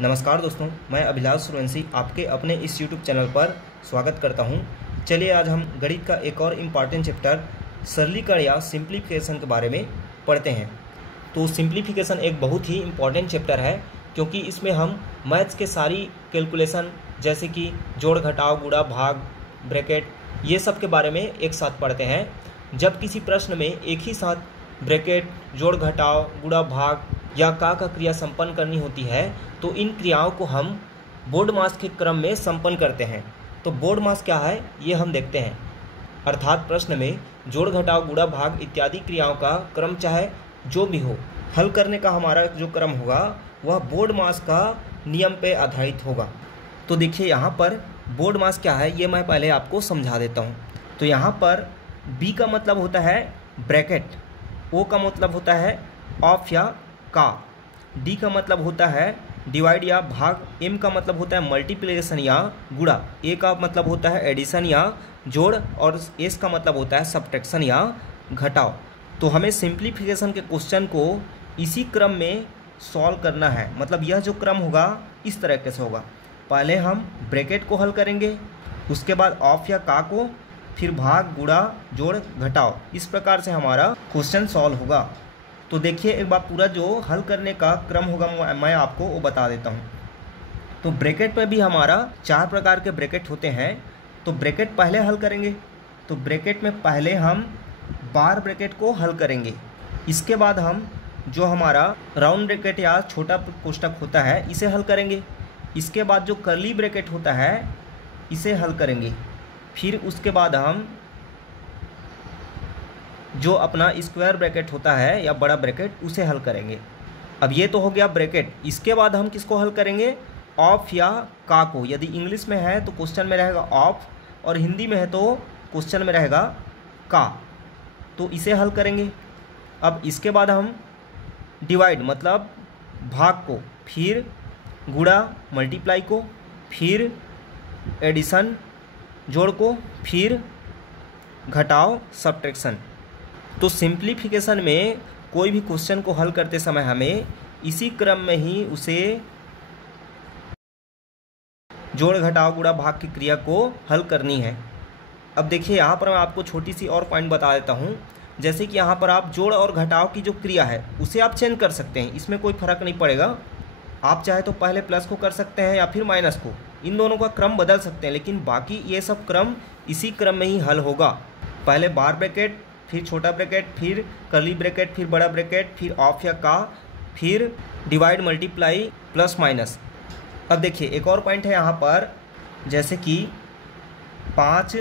नमस्कार दोस्तों, मैं अभिलाष सूर्यवंशी आपके अपने इस YouTube चैनल पर स्वागत करता हूं। चलिए आज हम गणित का एक और इम्पॉर्टेंट चैप्टर सरलीकरण या सिंप्लीफिकेशन के बारे में पढ़ते हैं। तो सिंप्लीफिकेशन एक बहुत ही इम्पॉर्टेंट चैप्टर है क्योंकि इसमें हम मैथ्स के सारी कैलकुलेशन जैसे कि जोड़ घटाव गुणा भाग ब्रैकेट ये सब के बारे में एक साथ पढ़ते हैं। जब किसी प्रश्न में एक ही साथ ब्रैकेट जोड़ घटाव गुणा भाग या का क्रिया संपन्न करनी होती है तो इन क्रियाओं को हम बोर्ड मास के क्रम में संपन्न करते हैं। तो बोर्ड मास क्या है ये हम देखते हैं। अर्थात प्रश्न में जोड़ घटाव गुणा भाग इत्यादि क्रियाओं का क्रम चाहे जो भी हो, हल करने का हमारा जो क्रम होगा वह बोर्ड मास का नियम पे आधारित होगा। तो देखिए यहाँ पर बोर्ड मास क्या है ये मैं पहले आपको समझा देता हूँ। तो यहाँ पर बी का मतलब होता है ब्रैकेट, ओ का मतलब होता है ऑफ या का, डी का मतलब होता है डिवाइड या भाग, एम का मतलब होता है मल्टीप्लिकेशन या गुणा, ए का मतलब होता है एडिशन या जोड़ और एस का मतलब होता है सब्ट्रैक्शन या घटाव। तो हमें सिंप्लीफिकेशन के क्वेश्चन को इसी क्रम में सॉल्व करना है। मतलब यह जो क्रम होगा इस तरीके से होगा। पहले हम ब्रैकेट को हल करेंगे, उसके बाद ऑफ या का को, फिर भाग गुणा जोड़ घटाव। इस प्रकार से हमारा क्वेश्चन सॉल्व होगा। तो देखिए एक बार पूरा जो हल करने का क्रम होगा मैं आपको वो बता देता हूँ। तो ब्रैकेट पे भी हमारा 4 प्रकार के ब्रैकेट होते हैं। तो ब्रैकेट पहले हल करेंगे। तो ब्रैकेट में पहले हम बार ब्रैकेट को हल करेंगे। इसके बाद हम जो हमारा राउंड ब्रैकेट या छोटा कोष्ठक होता है इसे हल करेंगे। इसके बाद जो कर्ली ब्रैकेट होता है इसे हल करेंगे। फिर उसके बाद हम जो अपना स्क्वायर ब्रैकेट होता है या बड़ा ब्रैकेट उसे हल करेंगे। अब ये तो हो गया ब्रैकेट। इसके बाद हम किसको हल करेंगे? ऑफ या का को। यदि इंग्लिश में है तो क्वेश्चन में रहेगा ऑफ और हिंदी में है तो क्वेश्चन में रहेगा का। तो इसे हल करेंगे। अब इसके बाद हम डिवाइड मतलब भाग को, फिर गुणा मल्टीप्लाई को, फिर एडिशन जोड़ को, फिर घटाव सब्ट्रैक्शन। तो सिंप्लीफिकेशन में कोई भी क्वेश्चन को हल करते समय हमें इसी क्रम में ही उसे जोड़ घटाव गुणा भाग की क्रिया को हल करनी है। अब देखिए यहाँ पर मैं आपको छोटी सी और पॉइंट बता देता हूँ। जैसे कि यहाँ पर आप जोड़ और घटाव की जो क्रिया है उसे आप चेंज कर सकते हैं, इसमें कोई फर्क नहीं पड़ेगा। आप चाहे तो पहले प्लस को कर सकते हैं या फिर माइनस को, इन दोनों का क्रम बदल सकते हैं, लेकिन बाकी ये सब क्रम इसी क्रम में ही हल होगा। पहले बार ब्रैकेट, फिर छोटा ब्रैकेट, फिर कर्ली ब्रैकेट, फिर बड़ा ब्रैकेट, फिर ऑफ या का, फिर डिवाइड मल्टीप्लाई प्लस माइनस। अब देखिए एक और पॉइंट है यहाँ पर, जैसे कि 5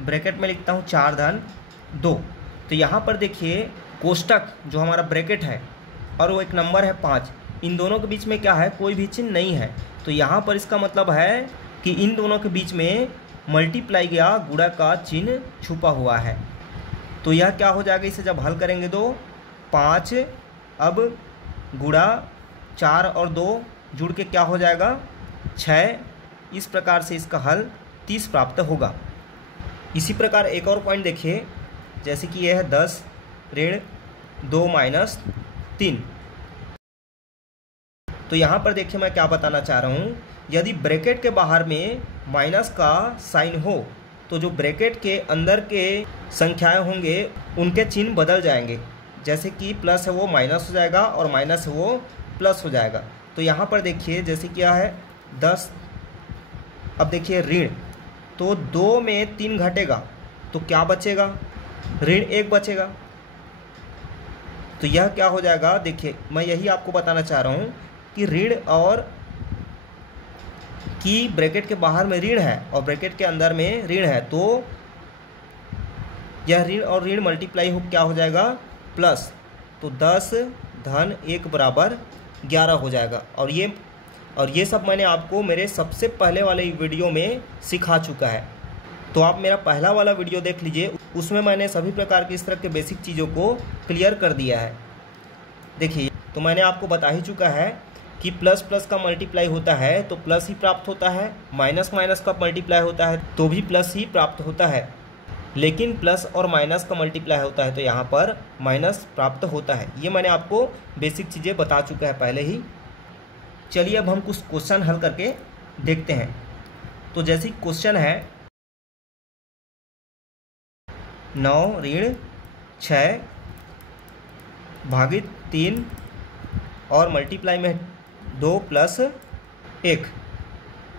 ब्रैकेट में लिखता हूँ 4 धन 2। तो यहाँ पर देखिए कोष्टक जो हमारा ब्रैकेट है और वो एक नंबर है 5, इन दोनों के बीच में क्या है? कोई भी चिन्ह नहीं है। तो यहाँ पर इसका मतलब है कि इन दोनों के बीच में मल्टीप्लाई या गुणा का चिन्ह छुपा हुआ है। तो यह क्या हो जाएगा? इसे जब हल करेंगे तो 5 अब गुणा 4 और 2 जुड़ के क्या हो जाएगा? 6। इस प्रकार से इसका हल 30 प्राप्त होगा। इसी प्रकार एक और पॉइंट देखिए, जैसे कि यह है 10 ऋण 2 माइनस 3। तो यहाँ पर देखिए मैं क्या बताना चाह रहा हूँ, यदि ब्रैकेट के बाहर में माइनस का साइन हो तो जो ब्रैकेट के अंदर के संख्याएं होंगे उनके चिन्ह बदल जाएंगे। जैसे कि प्लस है वो माइनस हो जाएगा और माइनस है वो प्लस हो जाएगा। तो यहाँ पर देखिए जैसे क्या है 10, अब देखिए ऋण, तो 2 में 3 घटेगा तो क्या बचेगा? ऋण 1 बचेगा। तो यह क्या हो जाएगा? देखिए मैं यही आपको बताना चाह रहा हूँ कि ऋण और कि ब्रैकेट के बाहर में ऋण है और ब्रैकेट के अंदर में ऋण है, तो यह ऋण और ऋण मल्टीप्लाई हो क्या हो जाएगा? प्लस। तो 10 धन 1 बराबर 11 हो जाएगा। और ये सब मैंने आपको मेरे सबसे पहले वाले वीडियो में सिखा चुका है। तो आप मेरा पहला वाला वीडियो देख लीजिए, उसमें मैंने सभी प्रकार की इस तरह के बेसिक चीज़ों को क्लियर कर दिया है। देखिए तो मैंने आपको बता ही चुका है कि प्लस प्लस का मल्टीप्लाई होता है तो प्लस ही प्राप्त होता है, माइनस माइनस का मल्टीप्लाई होता है तो भी प्लस ही प्राप्त होता है, लेकिन प्लस और माइनस का मल्टीप्लाई होता है तो यहाँ पर माइनस प्राप्त होता है। ये मैंने आपको बेसिक चीज़ें बता चुका है पहले ही। चलिए अब हम कुछ क्वेश्चन हल करके देखते हैं। तो जैसे क्वेश्चन है 9 ऋण 6 भागित 3 और मल्टीप्लाई में 2 प्लस 1।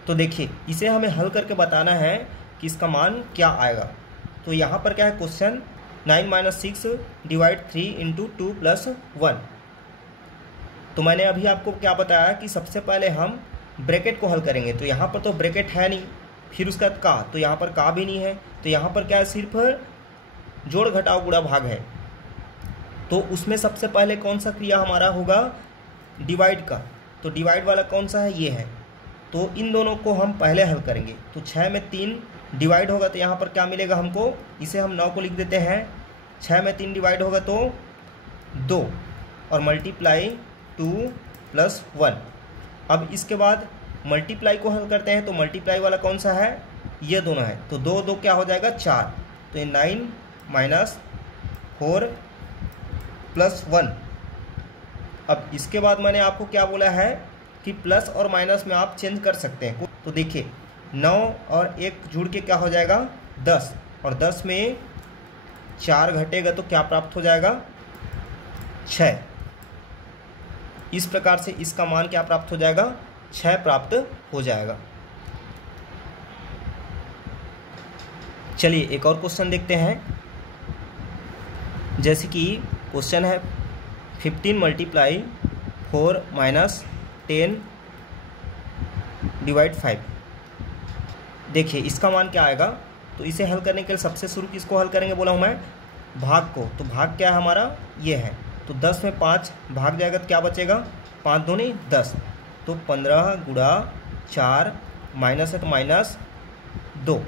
तो देखिए इसे हमें हल करके बताना है कि इसका मान क्या आएगा। तो यहाँ पर क्या है क्वेश्चन 9 - 6 डिवाइड 3 इंटू 2 प्लस 1। तो मैंने अभी आपको क्या बताया कि सबसे पहले हम ब्रैकेट को हल करेंगे। तो यहाँ पर तो ब्रैकेट है नहीं, फिर उसका का, तो यहाँ पर का भी नहीं है, तो यहाँ पर क्या है सिर्फ जोड़ घटाव गुणा भाग है। तो उसमें सबसे पहले कौन सा क्रिया हमारा होगा, डिवाइड का। तो डिवाइड वाला कौन सा है, ये है। तो इन दोनों को हम पहले हल करेंगे। तो 6 में 3 डिवाइड होगा तो यहाँ पर क्या मिलेगा हमको, इसे हम 9 को लिख देते हैं। 6 में 3 डिवाइड होगा तो 2 और मल्टीप्लाई 2 प्लस 1। अब इसके बाद मल्टीप्लाई को हल करते हैं। तो मल्टीप्लाई वाला कौन सा है, ये दोनों है। तो 2 2 क्या हो जाएगा 4, तो ये 9 माइनस 4 प्लस 1। अब इसके बाद मैंने आपको क्या बोला है कि प्लस और माइनस में आप चेंज कर सकते हैं। तो देखिए 9 और 1 जुड़ के क्या हो जाएगा 10, और 10 में 4 घटेगा तो क्या प्राप्त हो जाएगा 6। इस प्रकार से इसका मान क्या प्राप्त हो जाएगा, 6 प्राप्त हो जाएगा। चलिए एक और क्वेश्चन देखते हैं। जैसे कि क्वेश्चन है 15 मल्टीप्लाई 4 माइनस 10 डिवाइड 5। देखिए इसका मान क्या आएगा। तो इसे हल करने के लिए सबसे शुरू किसको हल करेंगे बोला हूँ मैं, भाग को। तो भाग क्या है हमारा, ये है। तो 10 में 5 भाग जाएगा तो क्या बचेगा, 5 दूनी 10। तो 15 गुणा 4 माइनस है तो माइनस 2।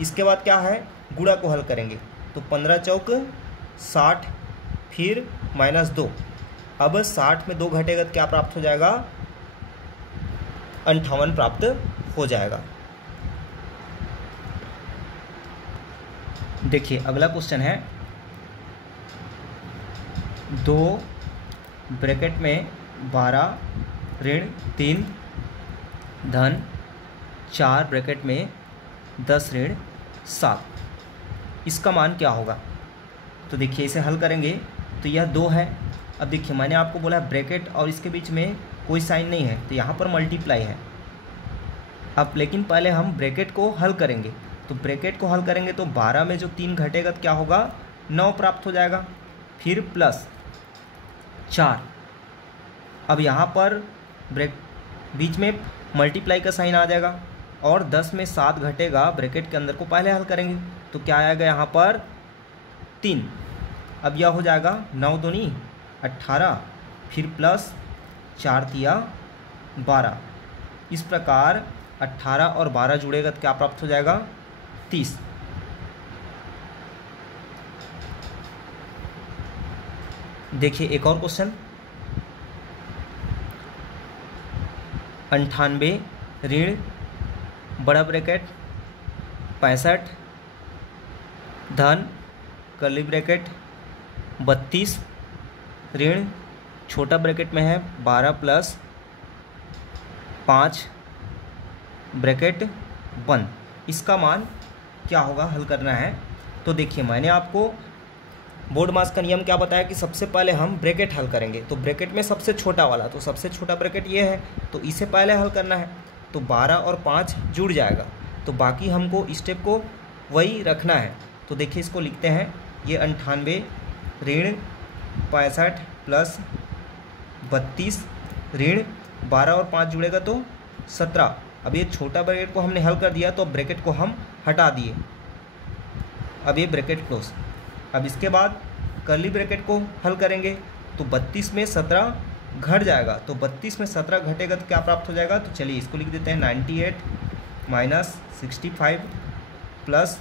इसके बाद क्या है, गुणा को हल करेंगे। तो 15 चौक 60, फिर माइनस 2। अब 60 में 2 घटेगा तो क्या प्राप्त हो जाएगा, 58 प्राप्त हो जाएगा। देखिए अगला क्वेश्चन है 2 ब्रैकेट में 12 ऋण 3 धन 4 ब्रैकेट में 10 ऋण 7। इसका मान क्या होगा। तो देखिए इसे हल करेंगे तो यह 2 है। अब देखिए मैंने आपको बोला ब्रैकेट और इसके बीच में कोई साइन नहीं है, तो यहाँ पर मल्टीप्लाई है। अब लेकिन पहले हम ब्रैकेट को हल करेंगे। तो ब्रैकेट को हल करेंगे तो 12 में जो 3 घटेगा तो क्या होगा, 9 प्राप्त हो जाएगा। फिर प्लस 4। अब यहाँ पर बीच में मल्टीप्लाई का साइन आ जाएगा, और 10 में 7 घटेगा ब्रैकेट के अंदर को पहले हल करेंगे। तो क्या आएगा यहाँ पर 3। अब यह हो जाएगा 9 दूनी 18, फिर प्लस 4 तिया 12। इस प्रकार 18 और 12 जुड़ेगा तो क्या प्राप्त हो जाएगा 30। देखिए एक और क्वेश्चन 98 ऋण बड़ा ब्रैकेट 65 धन कर्ली ब्रैकेट 32 ऋण छोटा ब्रैकेट में है 12 प्लस 5 ब्रैकेट 1। इसका मान क्या होगा, हल करना है। तो देखिए मैंने आपको बोर्ड मास का नियम क्या बताया कि सबसे पहले हम ब्रैकेट हल करेंगे। तो ब्रैकेट में सबसे छोटा वाला, तो सबसे छोटा ब्रैकेट ये है, तो इसे पहले हल करना है। तो 12 और 5 जुड़ जाएगा, तो बाकी हमको स्टेप को वही रखना है। तो देखिए इसको लिखते हैं, ये 98 ऋण 65 प्लस 32 ऋण 12 और 5 जुड़ेगा तो 17। अब ये छोटा ब्रैकेट को हमने हल कर दिया, तो ब्रैकेट को हम हटा दिए। अब ये ब्रैकेट क्लोज। अब इसके बाद कर्ली ब्रैकेट को हल करेंगे। तो 32 में 17 घट जाएगा, तो 32 में 17 घटेगा तो क्या प्राप्त हो जाएगा। तो चलिए इसको लिख देते हैं 98 माइनस 65 प्लस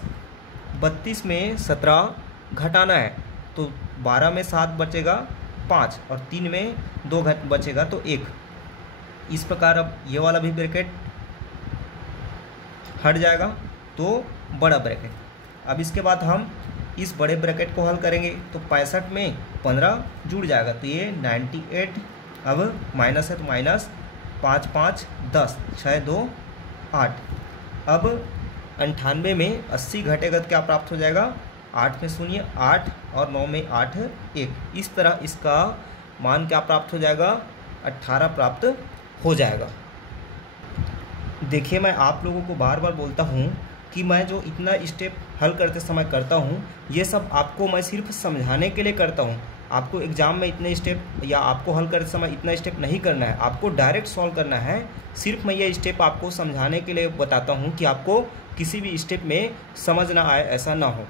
32 में 17 घटाना है, तो 12 में 7 बचेगा 5, और 3 में 2 बचेगा तो 1। इस प्रकार अब ये वाला भी ब्रैकेट हट जाएगा, तो बड़ा ब्रैकेट। अब इसके बाद हम इस बड़े ब्रैकेट को हल करेंगे। तो 65 में 15 जुड़ जाएगा, तो ये 98। अब माइनस है तो माइनस 5 5 10, 6 2 8। अब 98 में 80 घटेगा तो क्या प्राप्त हो जाएगा? 8 में शून्य 8 और 9 में 8 1। इस तरह इसका मान क्या प्राप्त हो जाएगा? 18 प्राप्त हो जाएगा। देखिए, मैं आप लोगों को बार बार बोलता हूँ कि मैं जो इतना स्टेप हल करते समय करता हूँ, ये सब आपको मैं सिर्फ समझाने के लिए करता हूँ। आपको एग्ज़ाम में इतने स्टेप या आपको हल करते समय इतना स्टेप नहीं करना है, आपको डायरेक्ट सॉल्व करना है। सिर्फ मैं ये स्टेप आपको समझाने के लिए बताता हूँ कि आपको किसी भी स्टेप में समझ ना आए, ऐसा ना हो।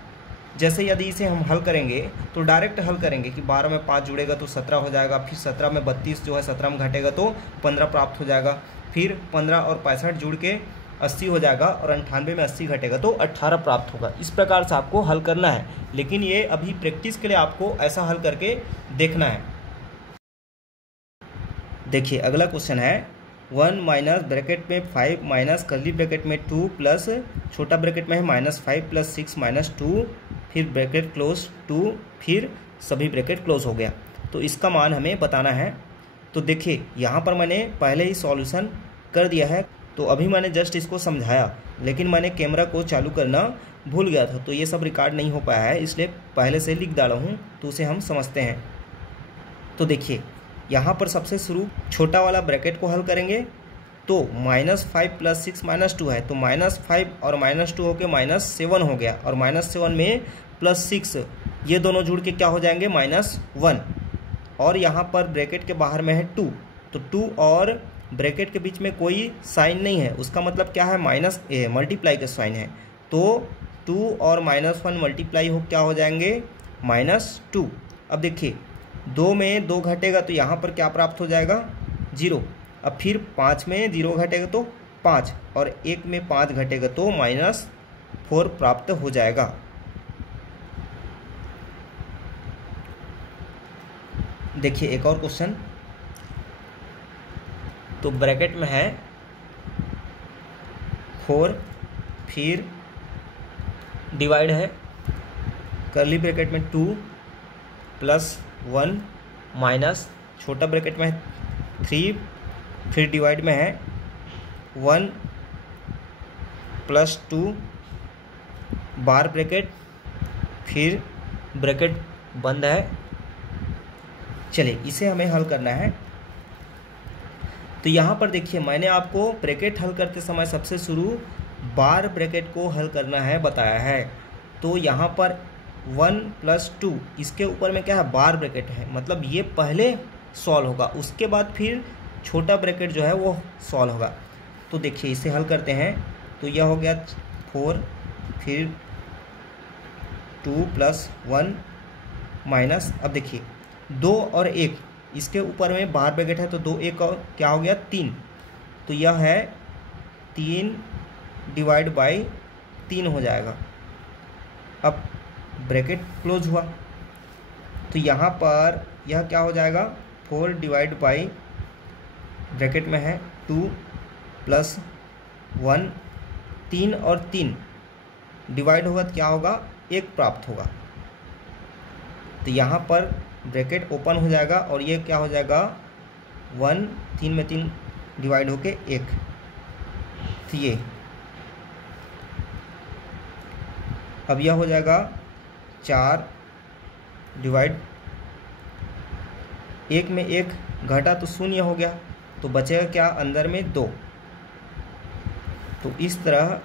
जैसे यदि इसे हम हल करेंगे तो डायरेक्ट हल करेंगे कि 12 में 5 जुड़ेगा तो 17 हो जाएगा, फिर 17 में 32 जो है 17 में घटेगा तो 15 प्राप्त हो जाएगा, फिर 15 और 65 जुड़ के 80 हो जाएगा और 98 में 80 घटेगा तो 18 प्राप्त होगा। इस प्रकार से आपको हल करना है, लेकिन ये अभी प्रैक्टिस के लिए आपको ऐसा हल करके देखना है। देखिए, अगला क्वेश्चन है 1 माइनस ब्रैकेट में 5 माइनस कर्ली ब्रैकेट में 2 प्लस छोटा ब्रैकेट में है -5 + 6 - 2, फिर ब्रैकेट क्लोज 2, फिर सभी ब्रैकेट क्लोज हो गया। तो इसका मान हमें बताना है। तो देखिए, यहाँ पर मैंने पहले ही सॉल्यूशन कर दिया है, तो अभी मैंने जस्ट इसको समझाया, लेकिन मैंने कैमरा को चालू करना भूल गया था, तो ये सब रिकॉर्ड नहीं हो पाया है, इसलिए पहले से लिख डाला हूँ, तो उसे हम समझते हैं। तो देखिए, यहाँ पर सबसे शुरू छोटा वाला ब्रैकेट को हल करेंगे, तो -5 + 6 - 2 है, तो -5 और -2 होकर -7 हो गया, और -7 में +6 ये दोनों जुड़ के क्या हो जाएंगे? -1। और यहाँ पर ब्रैकेट के बाहर में है 2, तो 2 और ब्रैकेट के बीच में कोई साइन नहीं है, उसका मतलब क्या है? मल्टीप्लाई का साइन है, तो 2 और -1 मल्टीप्लाई हो क्या हो जाएंगे? -2। अब देखिए, 2 में 2 घटेगा तो यहाँ पर क्या प्राप्त हो जाएगा? 0। अब फिर 5 में 0 घटेगा तो 5, और 1 में 5 घटेगा तो -4 प्राप्त हो जाएगा। देखिए, एक और क्वेश्चन, तो ब्रैकेट में है 4, फिर डिवाइड है कर्ली ब्रैकेट में 2 + 1 माइनस छोटा ब्रैकेट में है 3, फिर डिवाइड में है 1 + 2 बार ब्रैकेट, फिर ब्रैकेट बंद है। चलिए, इसे हमें हल करना है। तो यहाँ पर देखिए, मैंने आपको ब्रैकेट हल करते समय सबसे शुरू बार ब्रैकेट को हल करना है बताया है। तो यहाँ पर 1 + 2 इसके ऊपर में क्या है? बार ब्रैकेट है, मतलब ये पहले सॉल्व होगा, उसके बाद फिर छोटा ब्रैकेट जो है वो सॉल्व होगा। तो देखिए, इसे हल करते हैं, तो यह हो गया 4, फिर 2 + 1 माइनस, अब देखिए 2 और 1 इसके ऊपर में बार ब्रैकेट है, तो 2 1 और क्या हो गया? 3, तो यह है 3 / 3 हो जाएगा। अब ब्रैकेट क्लोज हुआ, तो यहाँ पर यह क्या हो जाएगा? 4 / ब्रैकेट में है 2 + 1, 3 और 3 डिवाइड होगा तो क्या होगा? 1 प्राप्त होगा। तो यहाँ पर ब्रैकेट ओपन हो जाएगा, और ये क्या हो जाएगा? 1, 3 में 3 डिवाइड होके 1, तो ये अब यह हो जाएगा 4 डिवाइड 1 में 1 घटा तो 0 हो गया, तो बचेगा क्या? अंदर में 2। तो इस तरह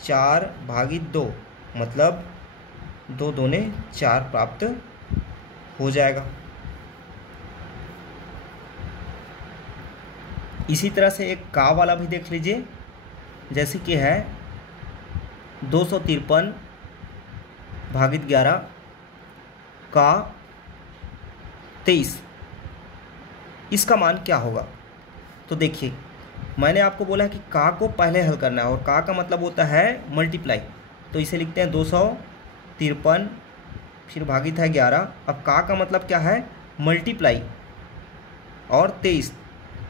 4/2 मतलब 2 दूने 4 प्राप्त हो जाएगा। इसी तरह से एक का वाला भी देख लीजिए, जैसे कि है 253/11 का 23, इसका मान क्या होगा? तो देखिए, मैंने आपको बोला है कि का को पहले हल करना है, और का का मतलब होता है मल्टीप्लाई, तो इसे लिखते हैं 253 फिर भागित है 11। अब का मतलब क्या है? मल्टीप्लाई, और 23।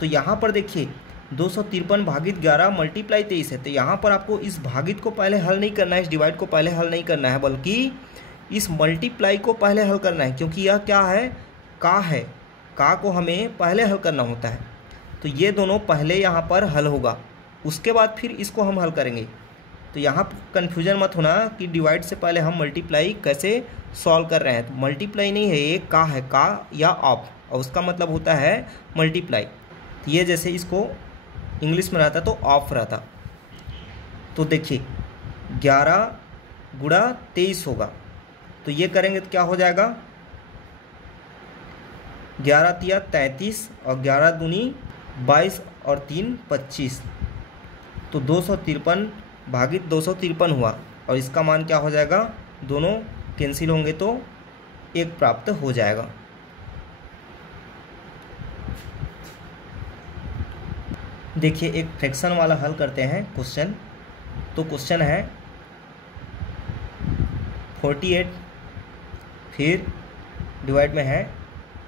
तो यहाँ पर देखिए 253/11 मल्टीप्लाई 23 है, तो यहाँ पर आपको इस भागित को पहले हल नहीं करना है, इस डिवाइड को पहले हल नहीं करना है, बल्कि इस मल्टीप्लाई को पहले हल करना है, क्योंकि यह क्या है? का है, का को हमें पहले हल करना होता है। तो ये दोनों पहले यहाँ पर हल होगा, उसके बाद फिर इसको हम हल करेंगे। तो यहाँ कन्फ्यूजन मत होना कि डिवाइड से पहले हम मल्टीप्लाई कैसे सॉल्व कर रहे हैं। तो मल्टीप्लाई नहीं है, ये का है, का या ऑफ, और उसका मतलब होता है मल्टीप्लाई। तो ये जैसे इसको इंग्लिश में रहता तो ऑफ रहता। तो देखिए 11 गुणा 23 होगा, तो ये करेंगे तो क्या हो जाएगा, 11 तिया 33 और 11 दूनी 22 और 3 25, तो 253 भागित 253 हुआ, और इसका मान क्या हो जाएगा, दोनों कैंसिल होंगे तो 1 प्राप्त हो जाएगा। देखिए एक फ्रैक्शन वाला हल करते हैं क्वेश्चन। तो क्वेश्चन है 48 फिर डिवाइड में है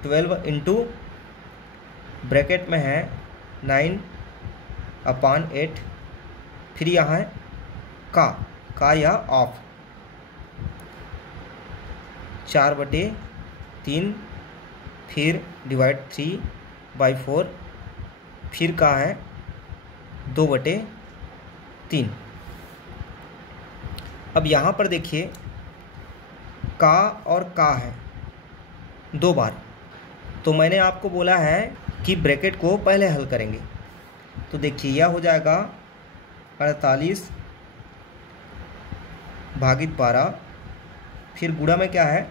12 इंटू ब्रैकेट में है 9/8, फिर यहाँ है का या ऑफ 4/3, फिर डिवाइड 3/4, फिर का है 2/3। अब यहाँ पर देखिए का और का है 2 बार, तो मैंने आपको बोला है कि ब्रैकेट को पहले हल करेंगे। तो देखिए यह हो जाएगा 48 भागित 12, फिर गुणा में क्या है,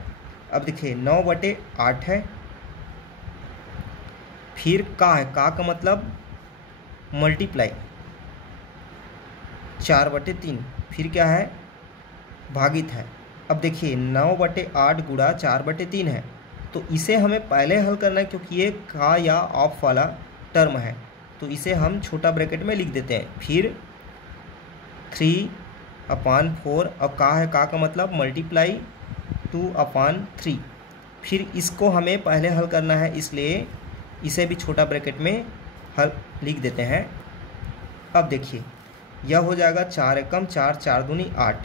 अब देखिए 9/8 है, फिर का है, का मतलब मल्टीप्लाई 4/3, फिर क्या है भागित है। अब देखिए 9/8 गुणा 4/3 है, तो इसे हमें पहले हल करना है क्योंकि ये का या ऑफ वाला टर्म है, तो इसे हम छोटा ब्रैकेट में लिख देते हैं। फिर 3/4, अब का है, का मतलब मल्टीप्लाई 2/3, फिर इसको हमें पहले हल करना है, इसलिए इसे भी छोटा ब्रैकेट में हल लिख देते हैं। अब देखिए यह हो जाएगा 4 एकम 4, 4 दूनी 8,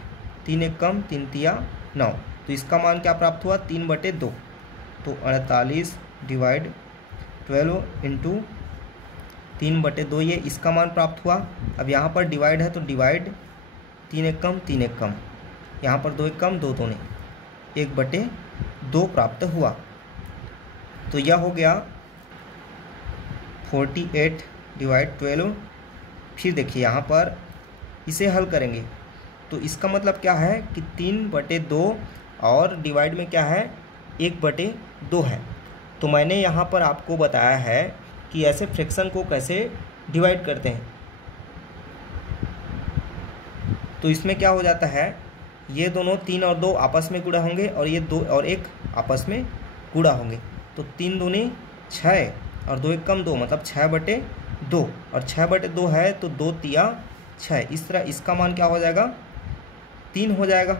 3 एकम 3 तिया 9, तो इसका मान क्या प्राप्त हुआ, 3/2। तो 48 डिवाइड 12 इंटू 3/2, ये इसका मान प्राप्त हुआ। अब यहाँ पर डिवाइड है तो डिवाइड 3 एकम 3 एकम, यहाँ पर 2 एकम 2 दूनी 1/2 प्राप्त हुआ। तो यह हो गया 48 डिवाइड 12, फिर देखिए यहाँ पर इसे हल करेंगे तो इसका मतलब क्या है कि 3/2 और डिवाइड में क्या है 1/2 है। तो मैंने यहाँ पर आपको बताया है कि ऐसे फ्रैक्शन को कैसे डिवाइड करते हैं। तो इसमें क्या हो जाता है, ये दोनों 3 और 2 आपस में गुणा होंगे और ये 2 और 1 आपस में गुणा होंगे, तो 3 दूनी 6 और 2 एकम 2, मतलब 6/2, और 6/2 है तो 2 तिया 6, इस तरह इसका मान क्या हो जाएगा, 3 हो जाएगा।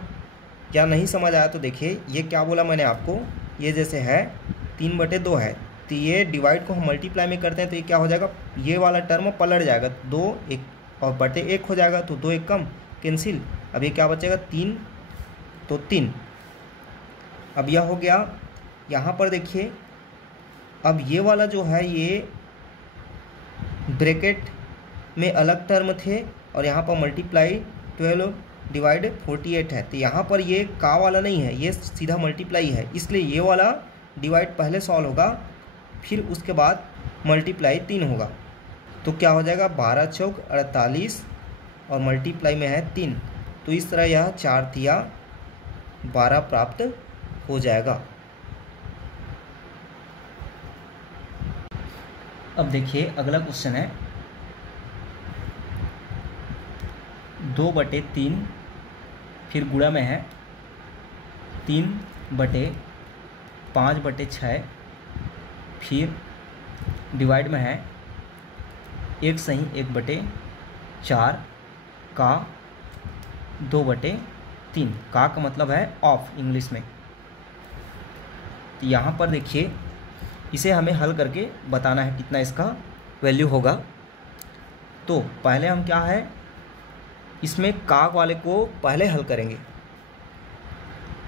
क्या नहीं समझ आया तो देखिए ये क्या बोला मैंने आपको, ये जैसे है 3/2 है, तो ये डिवाइड को हम मल्टीप्लाई में करते हैं तो ये क्या हो जाएगा, ये वाला टर्म पलट जाएगा, 2 1 और बटे 1 हो जाएगा, तो 2 एकम कैंसिल, अब ये क्या बचेगा 3, तो 3। अब यह हो गया। यहाँ पर देखिए अब ये वाला जो है ये ब्रैकेट में अलग टर्म थे और यहाँ पर मल्टीप्लाई 12 डिवाइड 48 है, तो यहाँ पर ये का वाला नहीं है, ये सीधा मल्टीप्लाई है, इसलिए ये वाला डिवाइड पहले सॉल्व होगा, फिर उसके बाद मल्टीप्लाई 3 होगा। तो क्या हो जाएगा 12 चौक 48 और मल्टीप्लाई में है 3, तो इस तरह यह 4 तिया 12 प्राप्त हो जाएगा। अब देखिए अगला क्वेश्चन है 2/3, फिर गुणा में है 3/5/6, फिर डिवाइड में है 1 सही 1/4 का 2/3, का मतलब है ऑफ इंग्लिश में। तो यहाँ पर देखिए इसे हमें हल करके बताना है कितना इसका वैल्यू होगा। तो पहले हम क्या है इसमें का वाले को पहले हल करेंगे,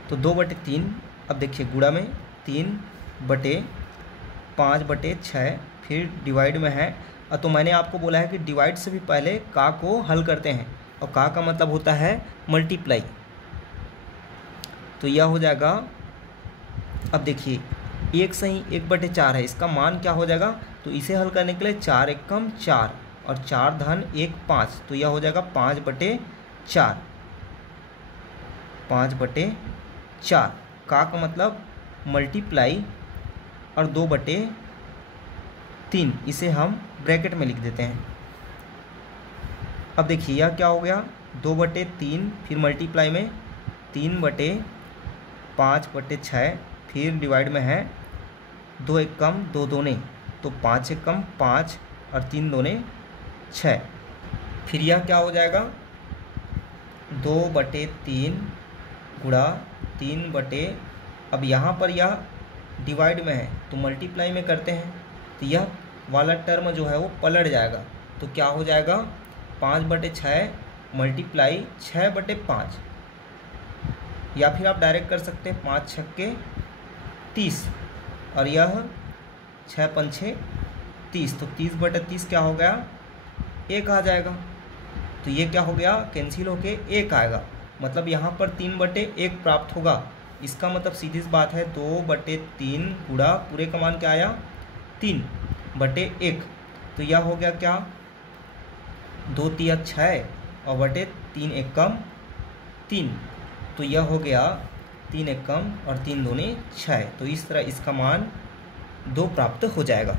तो 2/3, अब देखिए गुणा में 3/5/6, फिर डिवाइड में है तो मैंने आपको बोला है कि डिवाइड से भी पहले का को हल करते हैं, और का मतलब होता है मल्टीप्लाई। तो यह हो जाएगा, अब देखिए 1 सही 1/4 है, इसका मान क्या हो जाएगा, तो इसे हल करने के लिए 4 एकम 4 और 4 धन 1 5, तो यह हो जाएगा 5/4, 5/4। का मतलब मल्टीप्लाई और 2/3, इसे हम ब्रैकेट में लिख देते हैं। अब देखिए यह क्या हो गया, 2/3, फिर मल्टीप्लाई में 3/5/6, फिर डिवाइड में है 2 एकम 2 दूने, तो 5 एकम 5 और 3 दूने 6। फिर यह क्या हो जाएगा, 2/3 गुणा 3 अब यहाँ पर यह डिवाइड में है तो मल्टीप्लाई में करते हैं, तो यह वाला टर्म जो है वो पलट जाएगा। तो क्या हो जाएगा, 5/6 मल्टीप्लाई 6/5, या फिर आप डायरेक्ट कर सकते हैं 5 छक्के 30 और यह 6 पंछे 30, तो 30/30 क्या हो गया, 1 आ जाएगा। तो ये क्या हो गया, कैंसिल होके 1 आएगा, मतलब यहाँ पर 3/1 प्राप्त होगा। इसका मतलब सीधी सी बात है 2/3 गुणा पूरे का मान क्या आया, 3/1, तो यह हो गया क्या, 2 3 6 और बटे 3 एकम 3, तो यह हो गया 3 एकम और 3 दूने 6। तो इस तरह इसका मान 2 प्राप्त हो जाएगा।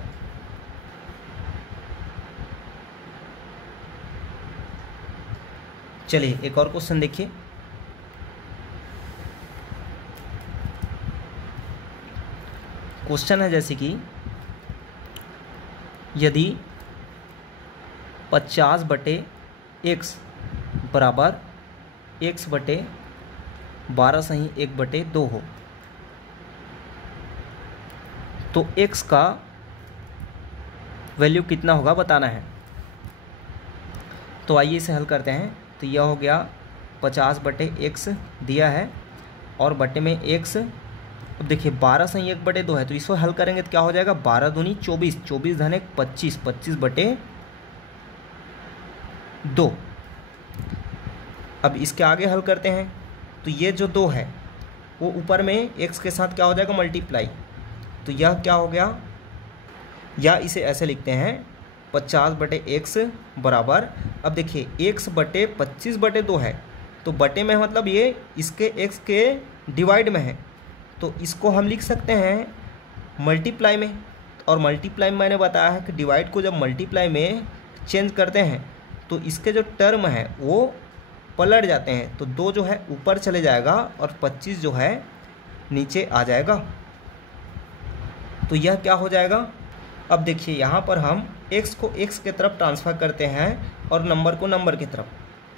चलिए एक और क्वेश्चन देखिए। क्वेश्चन है जैसे कि यदि 50/x बराबर x/12 सही 1/2 हो, तो x का वैल्यू कितना होगा बताना है। तो आइए इसे हल करते हैं। तो यह हो गया 50/x दिया है और बटे में x, अब देखिए 12 सही 1/2 है, तो इसको हल करेंगे तो क्या हो जाएगा, 12 दूनी 24, 24 धन 1 25, 25/2। अब इसके आगे हल करते हैं, तो ये जो 2 है वो ऊपर में x के साथ क्या हो जाएगा, मल्टीप्लाई। तो यह क्या हो गया, या इसे ऐसे लिखते हैं 50/x बराबर, अब देखिए x/25/2 है, तो बटे में मतलब ये इसके x के डिवाइड में है, तो इसको हम लिख सकते हैं मल्टीप्लाई में। और मल्टीप्लाई में मैंने बताया है कि डिवाइड को जब मल्टीप्लाई में चेंज करते हैं तो इसके जो टर्म है वो पलट जाते हैं, तो 2 जो है ऊपर चले जाएगा और 25 जो है नीचे आ जाएगा। तो यह क्या हो जाएगा, अब देखिए यहाँ पर हम x को x के तरफ ट्रांसफ़र करते हैं और नंबर को नंबर की तरफ।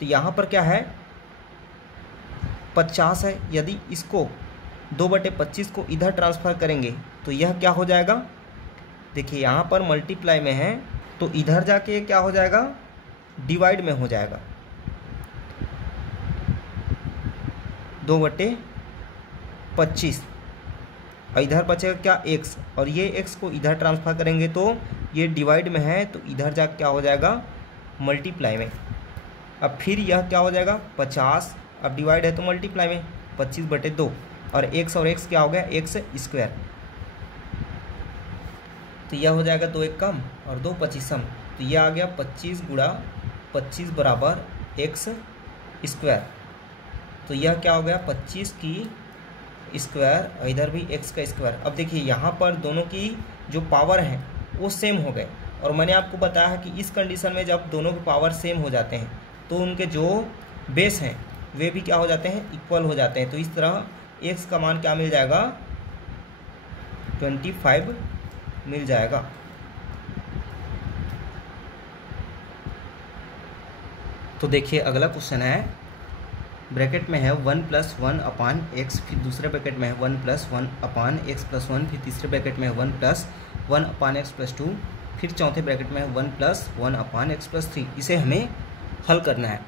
तो यहाँ पर क्या है, 50 है, यदि इसको 2/25 को इधर ट्रांसफ़र करेंगे तो यह क्या हो जाएगा, देखिए यहाँ पर मल्टीप्लाई में है तो इधर जाके क्या हो जाएगा, डिवाइड में हो जाएगा, 2/25 और इधर बचेगा क्या, x, और ये x को इधर ट्रांसफ़र करेंगे तो ये डिवाइड में है तो इधर जा क्या हो जाएगा, मल्टीप्लाई में। अब फिर यह क्या हो जाएगा 50, अब डिवाइड है तो मल्टीप्लाई में 25/2, और x क्या हो गया, x²। तो यह हो जाएगा 2 1 कम और 2 25, तो यह आ गया 25 गुणा 25 बराबर x²। तो यह क्या हो गया, 25 की स्क्वायर और इधर भी x का स्क्वायर। अब देखिए यहाँ पर दोनों की जो पावर है वो सेम हो गए, और मैंने आपको बताया है कि इस कंडीशन में जब दोनों के पावर सेम हो जाते हैं तो उनके जो बेस हैं वे भी क्या हो जाते हैं, इक्वल हो जाते हैं। तो इस तरह x का मान क्या मिल जाएगा, 25 मिल जाएगा। तो देखिए अगला क्वेश्चन है, ब्रैकेट में है 1 + 1/x, फिर दूसरे ब्रैकेट में है 1 + 1/x + 1, फिर तीसरे ब्रैकेट में है 1 + 1/x + 2, फिर चौथे ब्रैकेट में है 1 + 1/x + 3। इसे हमें हल करना है।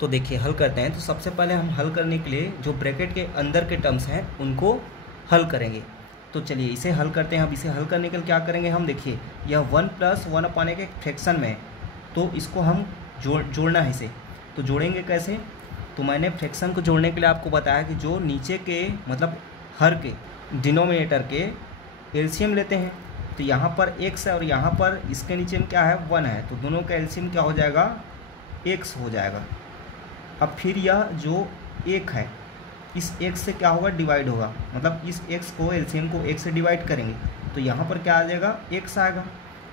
तो देखिए हल करते हैं। तो सबसे पहले हम हल करने के लिए जो ब्रैकेट के अंदर के टर्म्स हैं उनको हल करेंगे। तो चलिए इसे हल करते हैं। अब इसे हल करने के लिए क्या करेंगे हम, देखिए यह 1 + 1 अपाने के फ्रैक्शन में है, तो इसको हम जोड़ना है इसे। तो जोड़ेंगे कैसे, तो मैंने फ्रैक्शन को जोड़ने के लिए आपको बताया कि जो नीचे के मतलब हर के डिनोमिनेटर के एलसीएम लेते हैं। तो यहाँ पर x है और यहाँ पर इसके नीचे में क्या है 1 है, तो दोनों का एलसीएम क्या हो जाएगा x हो जाएगा। अब फिर यह जो 1 है इस x से क्या होगा डिवाइड होगा, मतलब इस x को एलसीएम को 1 से डिवाइड करेंगे तो यहाँ पर क्या आ जाएगा x आएगा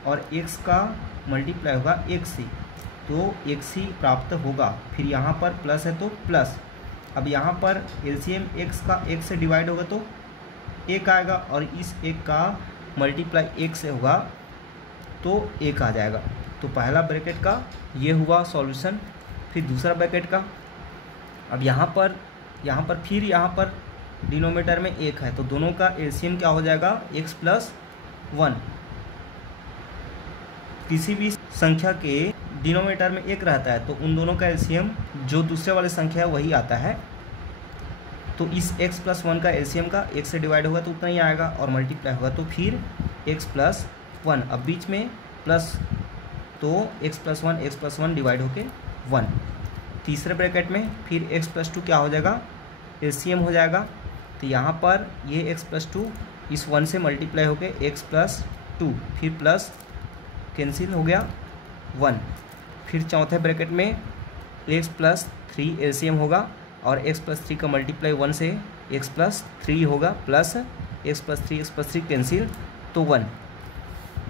और x का मल्टीप्लाई होगा x से, तो x ही प्राप्त होगा। फिर यहाँ पर प्लस है तो प्लस, अब यहाँ पर एलसीएम x का 1 से डिवाइड होगा तो 1 आएगा और इस 1 का मल्टीप्लाई 1 से होगा तो 1 आ जाएगा। तो पहला ब्रैकेट का ये हुआ सॉल्यूशन। फिर दूसरा ब्रैकेट का, अब यहाँ पर फिर यहाँ पर डिनोमिनेटर में 1 है तो दोनों का एलसीएम क्या हो जाएगा x + 1। किसी भी संख्या के डिनोमिनेटर में 1 रहता है तो उन दोनों का एलसीएम जो दूसरे वाले संख्या है वही आता है। तो इस x + 1 का एलसीएम का 1 से डिवाइड होगा तो उतना ही आएगा और मल्टीप्लाई होगा तो फिर x + 1, अब बीच में प्लस तो x + 1 डिवाइड होके 1। तीसरे ब्रैकेट में फिर x + 2 क्या हो जाएगा एलसीएम हो जाएगा, तो यहाँ पर ये x + 2 इस 1 से मल्टीप्लाई होके x + 2 फिर प्लस कैंसिल हो गया 1। फिर चौथे ब्रैकेट में x + 3 एलसीएम होगा और x + 3 का मल्टीप्लाई 1 से x + 3 होगा प्लस x + 3 कैंसिल तो 1।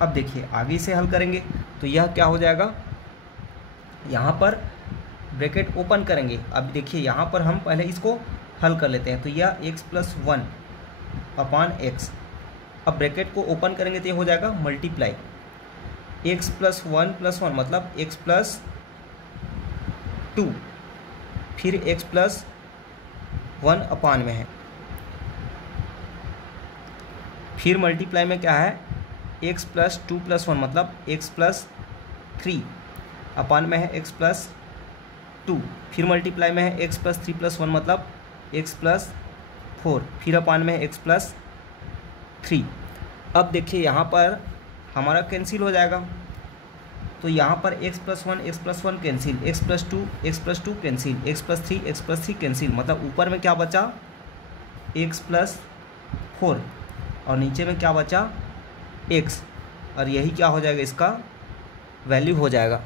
अब देखिए आगे से हल करेंगे तो यह क्या हो जाएगा, यहाँ पर ब्रैकेट ओपन करेंगे। अब देखिए यहाँ पर हम पहले इसको हल कर लेते हैं, तो यह x + 1 अपान x, अब ब्रैकेट को ओपन करेंगे तो ये हो जाएगा मल्टीप्लाई x + 1 + 1 मतलब x + 2 फिर x + 1 अपान में है, फिर मल्टीप्लाई में क्या है x + 2 + 1 मतलब x + 3 अपान में है x + 2, फिर मल्टीप्लाई में है x + 3 + 1 मतलब x + 4 फिर अपान में है x + 3। अब देखिए यहाँ पर हमारा कैंसिल हो जाएगा, तो यहाँ पर x + 1 cancel, x + 2 cancel, x + 3 cancel, मतलब ऊपर में क्या बचा x + 4 और नीचे में क्या बचा x, और यही क्या हो जाएगा इसका वैल्यू हो जाएगा।